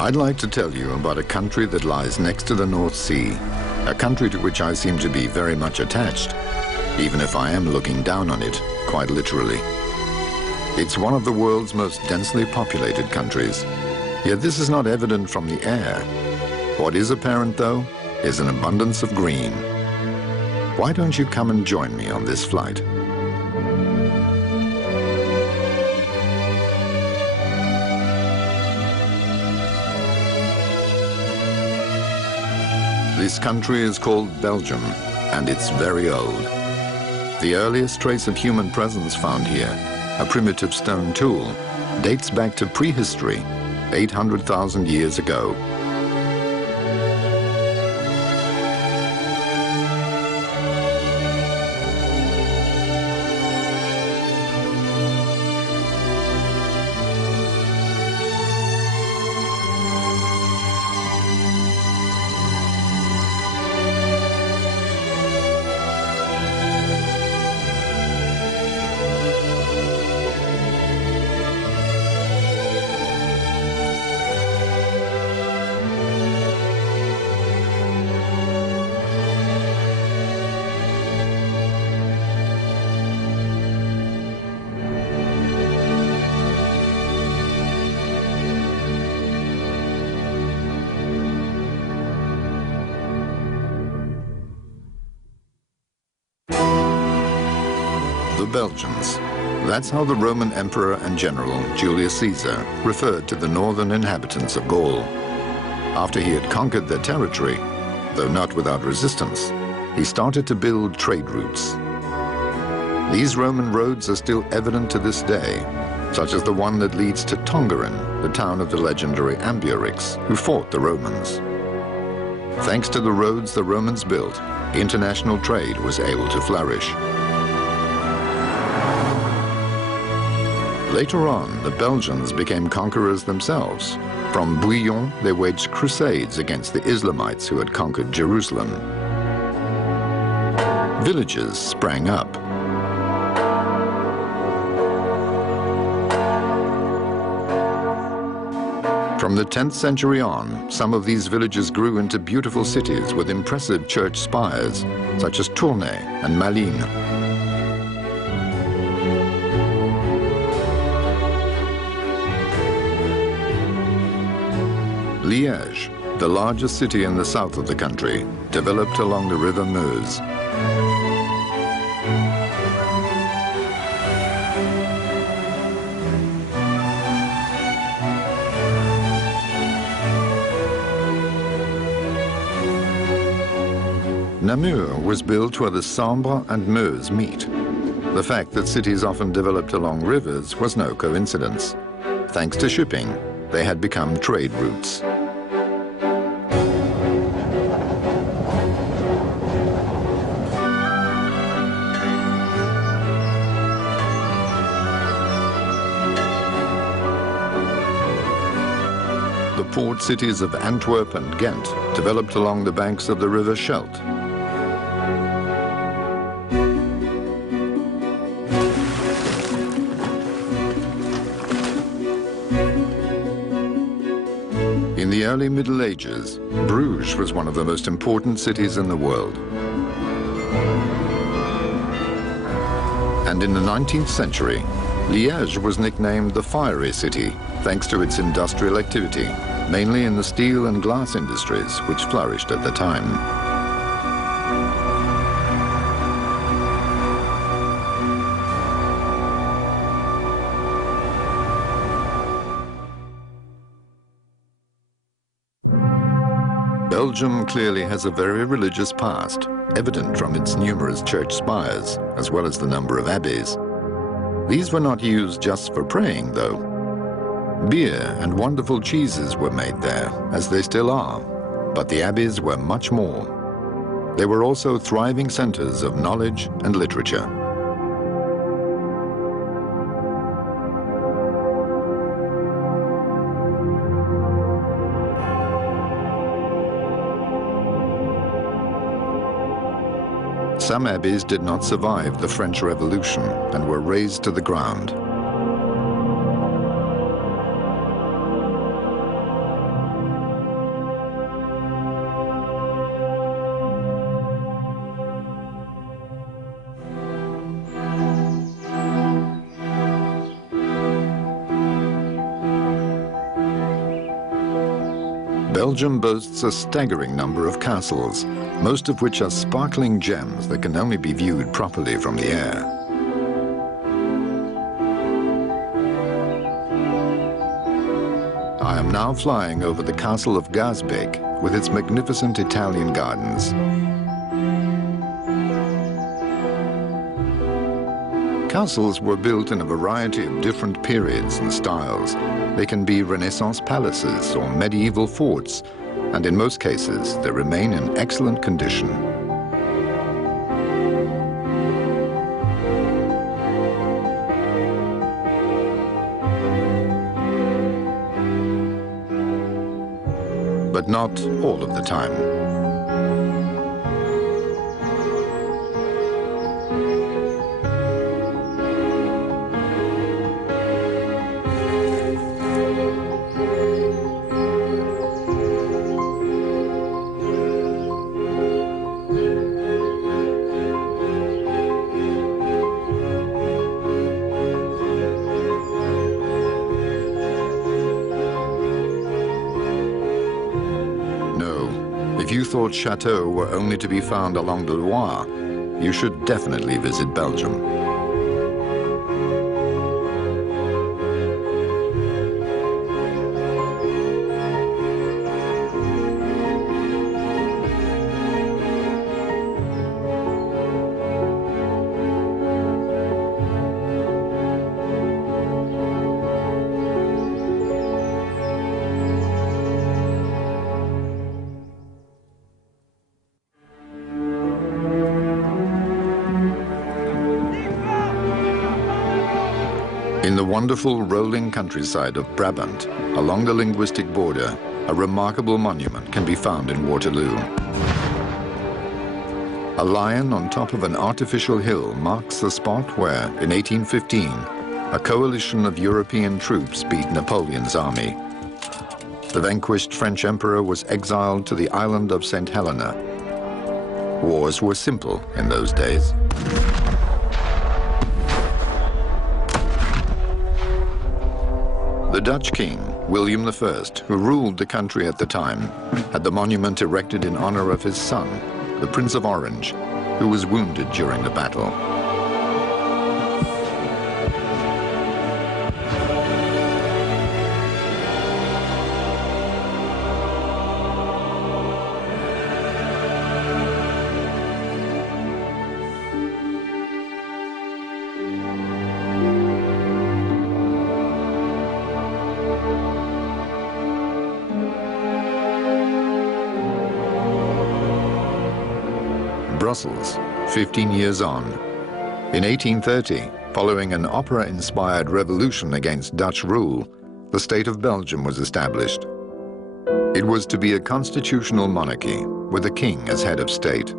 I'd like to tell you about a country that lies next to the North Sea, a country to which I seem to be very much attached, even if I am looking down on it, quite literally. It's one of the world's most densely populated countries, yet this is not evident from the air. What is apparent, though, is an abundance of green. Why don't you come and join me on this flight? This country is called Belgium, and it's very old. The earliest trace of human presence found here, a primitive stone tool, dates back to prehistory, 800,000 years ago. The Belgians. That's how the Roman emperor and general Julius Caesar referred to the northern inhabitants of Gaul. After he had conquered their territory, though not without resistance, he started to build trade routes. These Roman roads are still evident to this day, such as the one that leads to Tongeren, the town of the legendary Ambiorix, who fought the Romans. Thanks to the roads the Romans built, international trade was able to flourish. Later on, the Belgians became conquerors themselves. From Bouillon, they waged crusades against the Islamites who had conquered Jerusalem. Villages sprang up. From the 10th century on, some of these villages grew into beautiful cities with impressive church spires, such as Tournai and Malines. Liège, the largest city in the south of the country, developed along the river Meuse. Namur was built where the Sambre and Meuse meet. The fact that cities often developed along rivers was no coincidence. Thanks to shipping, they had become trade routes. The port cities of Antwerp and Ghent developed along the banks of the river Scheldt. In the early Middle Ages, Bruges was one of the most important cities in the world. And in the 19th century, Liège was nicknamed the Fiery City, thanks to its industrial activity, mainly in the steel and glass industries, which flourished at the time. Belgium clearly has a very religious past, evident from its numerous church spires, as well as the number of abbeys. These were not used just for praying, though. Beer and wonderful cheeses were made there, as they still are, but the abbeys were much more. They were also thriving centers of knowledge and literature. Some abbeys did not survive the French Revolution and were razed to the ground. Belgium boasts a staggering number of castles, most of which are sparkling gems that can only be viewed properly from the air. I am now flying over the castle of Gaasbeek with its magnificent Italian gardens. Castles were built in a variety of different periods and styles. They can be Renaissance palaces or medieval forts, and in most cases, they remain in excellent condition. But not all of the time. If you thought chateaux were only to be found along the Loire, you should definitely visit Belgium. In the wonderful rolling countryside of Brabant, along the linguistic border, a remarkable monument can be found in Waterloo. A lion on top of an artificial hill marks the spot where, in 1815, a coalition of European troops beat Napoleon's army. The vanquished French emperor was exiled to the island of St. Helena. Wars were simple in those days. The Dutch king, William I, who ruled the country at the time, had the monument erected in honor of his son, the Prince of Orange, who was wounded during the battle. Brussels, 15 years on. In 1830, following an opera-inspired revolution against Dutch rule, the state of Belgium was established. It was to be a constitutional monarchy, with a king as head of state.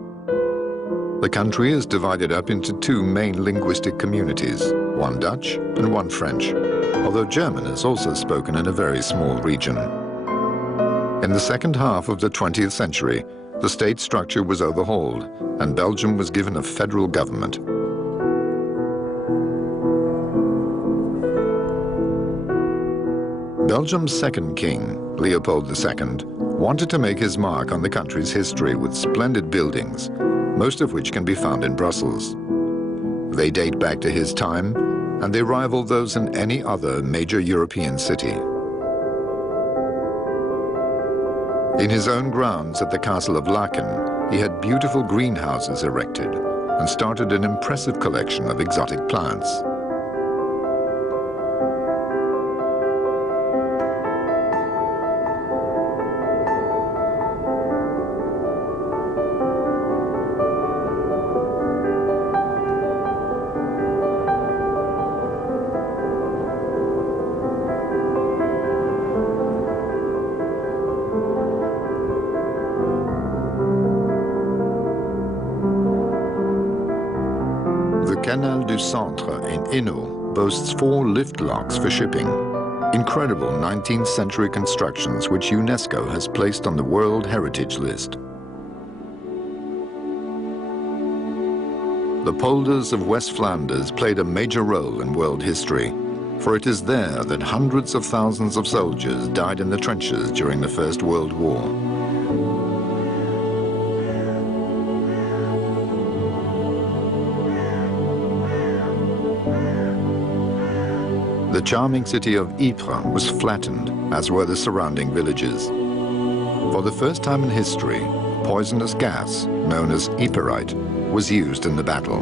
The country is divided up into two main linguistic communities, one Dutch and one French, although German is also spoken in a very small region. In the second half of the 20th century, the state structure was overhauled, and Belgium was given a federal government. Belgium's second king, Leopold II, wanted to make his mark on the country's history with splendid buildings, most of which can be found in Brussels. They date back to his time, and they rival those in any other major European city. In his own grounds at the castle of Laeken, he had beautiful greenhouses erected and started an impressive collection of exotic plants. The Canal du Centre in Hainaut boasts 4 lift locks for shipping, incredible 19th century constructions which UNESCO has placed on the World Heritage List. The polders of West Flanders played a major role in world history. for it is there that hundreds of thousands of soldiers died in the trenches during the First World War. The charming city of Ypres was flattened, as were the surrounding villages. For the first time in history, poisonous gas, known as yperite, was used in the battle.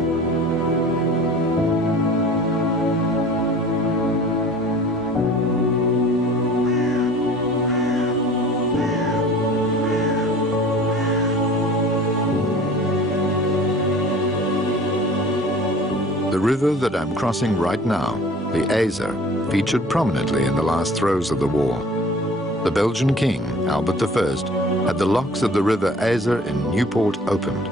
The river that I'm crossing right now, the Isère, featured prominently in the last throes of the war. The Belgian king, Albert I, had the locks of the river Isère in Newport opened.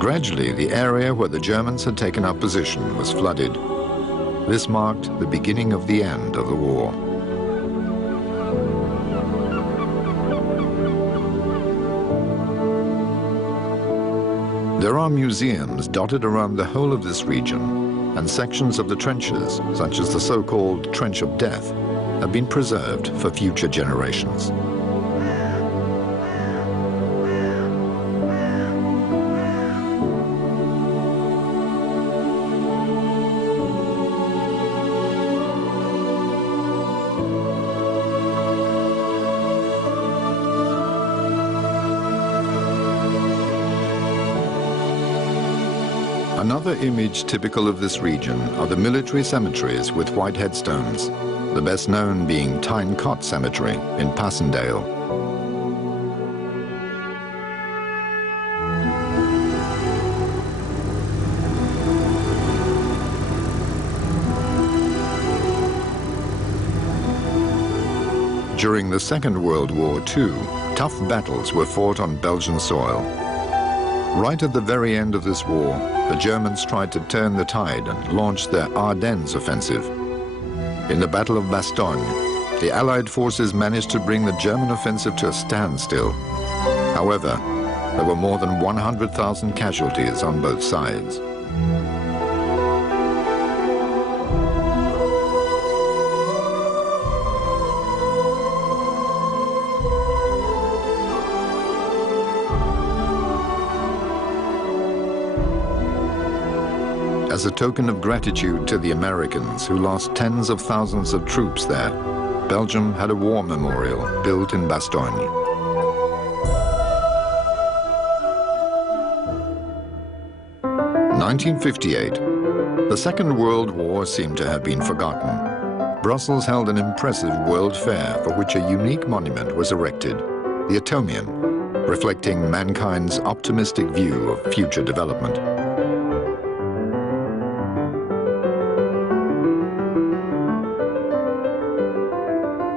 Gradually, the area where the Germans had taken up position was flooded. This marked the beginning of the end of the war. There are museums dotted around the whole of this region, and sections of the trenches, such as the so-called Trench of Death, have been preserved for future generations. Another image typical of this region are the military cemeteries with white headstones, the best known being Tyne Cot Cemetery in Passendale. During the Second World War, too, tough battles were fought on Belgian soil. Right at the very end of this war, the Germans tried to turn the tide and launched their Ardennes offensive. In the Battle of Bastogne, the Allied forces managed to bring the German offensive to a standstill. However, there were more than 100,000 casualties on both sides. As a token of gratitude to the Americans who lost tens of thousands of troops there, Belgium had a war memorial built in Bastogne. In 1958, the Second World War seemed to have been forgotten. Brussels held an impressive World Fair for which a unique monument was erected, the Atomium, reflecting mankind's optimistic view of future development.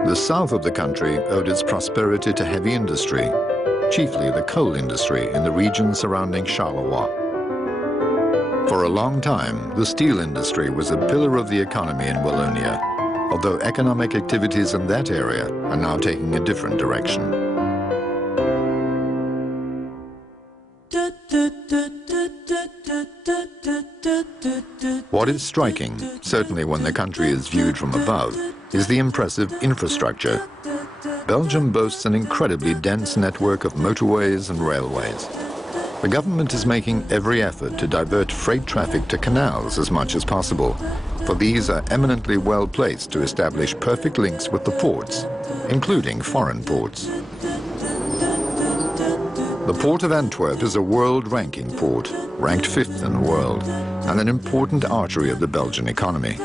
The south of the country owed its prosperity to heavy industry, chiefly the coal industry in the region surrounding Charleroi. For a long time, the steel industry was a pillar of the economy in Wallonia, although economic activities in that area are now taking a different direction. What is striking, certainly when the country is viewed from above, is the impressive infrastructure. Belgium boasts an incredibly dense network of motorways and railways. The government is making every effort to divert freight traffic to canals as much as possible, for these are eminently well placed to establish perfect links with the ports, including foreign ports. The Port of Antwerp is a world-ranking port, ranked 5th in the world, and an important artery of the Belgian economy.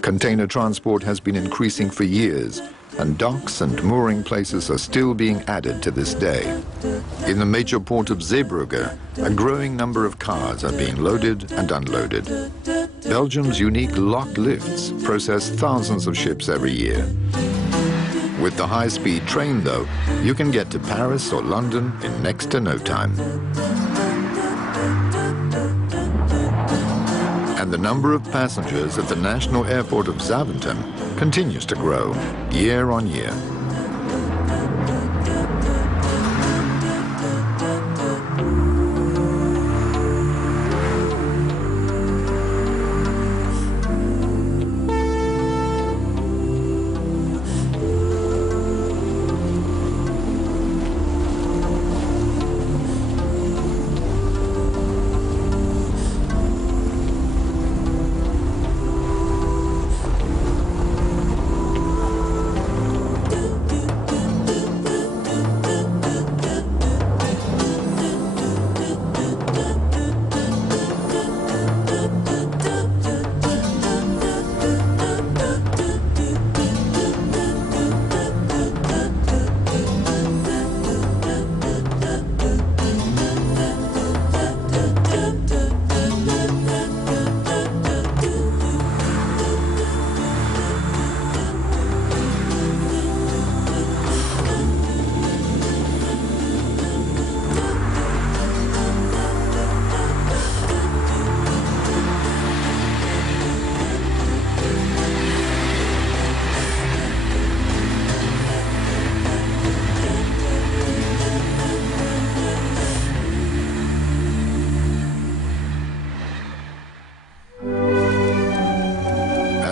Container transport has been increasing for years, and docks and mooring places are still being added to this day. In the major port of Zeebrugge, a growing number of cars are being loaded and unloaded. Belgium's unique locked lifts process thousands of ships every year. With the high-speed train, though, you can get to Paris or London in next to no time. And the number of passengers at the national airport of Zaventem continues to grow year on year.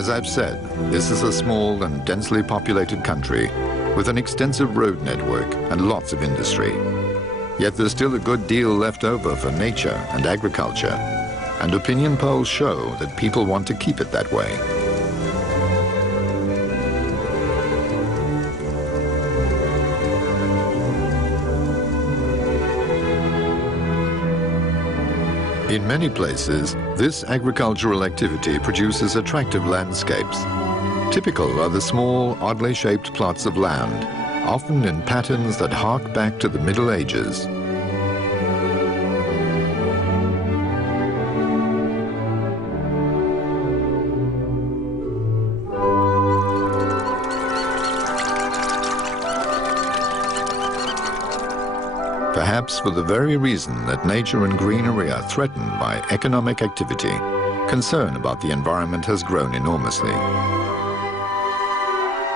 As I've said, this is a small and densely populated country with an extensive road network and lots of industry. Yet there's still a good deal left over for nature and agriculture, and opinion polls show that people want to keep it that way. In many places, this agricultural activity produces attractive landscapes. Typical are the small, oddly shaped plots of land, often in patterns that hark back to the Middle Ages. Perhaps for the very reason that nature and greenery are threatened by economic activity, concern about the environment has grown enormously.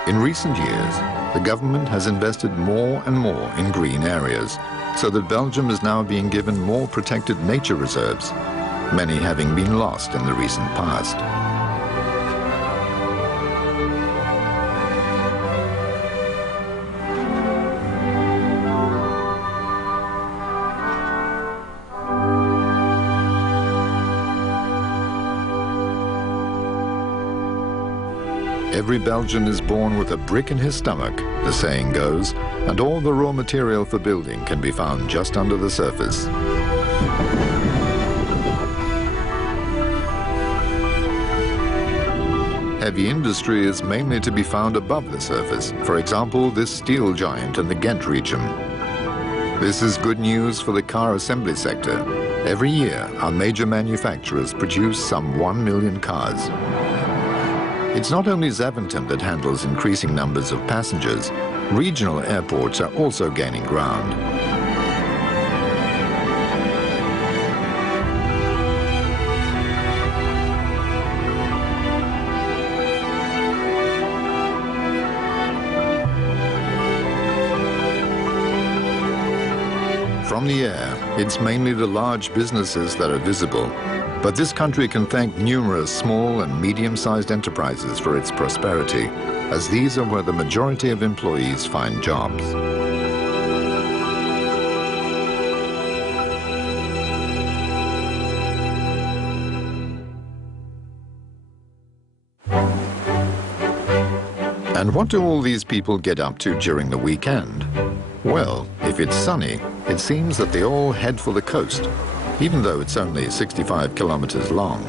In recent years, the government has invested more and more in green areas, so that Belgium is now being given more protected nature reserves, many having been lost in the recent past. Every Belgian is born with a brick in his stomach, the saying goes, and all the raw material for building can be found just under the surface. Heavy industry is mainly to be found above the surface, for example, this steel giant in the Ghent region. This is good news for the car assembly sector. Every year, our major manufacturers produce some 1 million cars. It's not only Zaventem that handles increasing numbers of passengers. Regional airports are also gaining ground. From the air, it's mainly the large businesses that are visible. But this country can thank numerous small and medium-sized enterprises for its prosperity, as these are where the majority of employees find jobs. And what do all these people get up to during the weekend? Well, if it's sunny, it seems that they all head for the coast, even though it's only 65 kilometers long.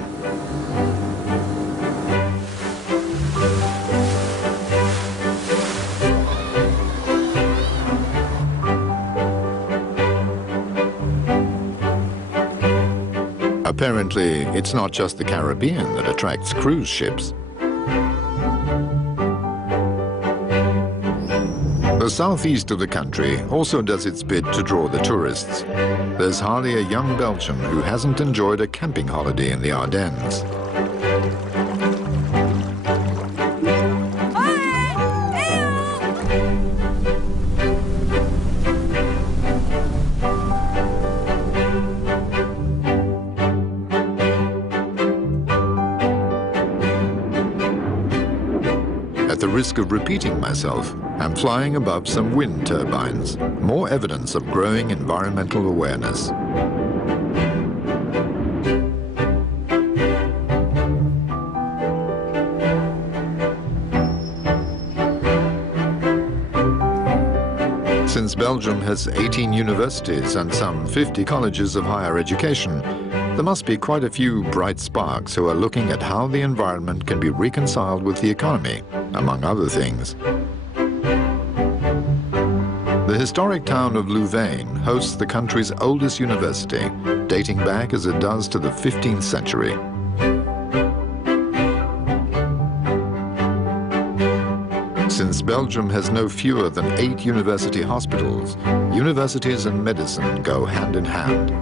Apparently, it's not just the Caribbean that attracts cruise ships. The southeast of the country also does its bit to draw the tourists. There's hardly a young Belgian who hasn't enjoyed a camping holiday in the Ardennes. At the risk of repeating myself, I'm flying above some wind turbines, more evidence of growing environmental awareness. Since Belgium has 18 universities and some 50 colleges of higher education, there must be quite a few bright sparks who are looking at how the environment can be reconciled with the economy, among other things. The historic town of Louvain hosts the country's oldest university, dating back as it does to the 15th century. Since Belgium has no fewer than 8 university hospitals, universities and medicine go hand in hand.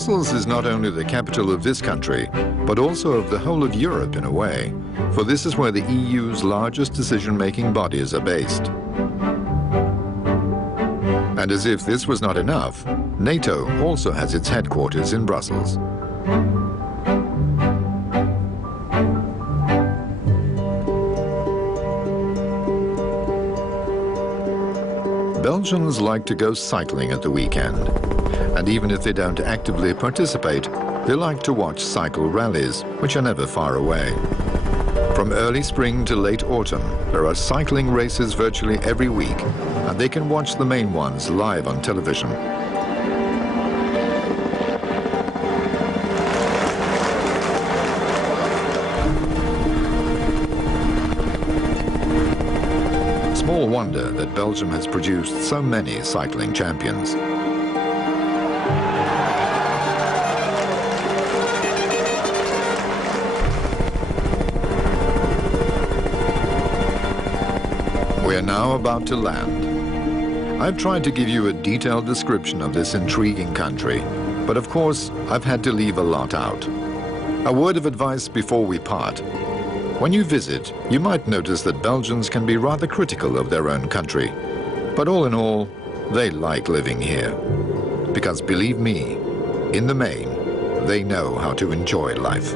Brussels is not only the capital of this country, but also of the whole of Europe in a way, for this is where the EU's largest decision-making bodies are based. And as if this was not enough, NATO also has its headquarters in Brussels. Belgians like to go cycling at the weekend. And even if they don't actively participate, they like to watch cycle rallies, which are never far away. From early spring to late autumn, there are cycling races virtually every week, and they can watch the main ones live on television. Small wonder that Belgium has produced so many cycling champions. We are now about to land. I've tried to give you a detailed description of this intriguing country, but of course I've had to leave a lot out. A word of advice before we part. When you visit, you might notice that Belgians can be rather critical of their own country. But all in all, they like living here. Because believe me, in the main, they know how to enjoy life.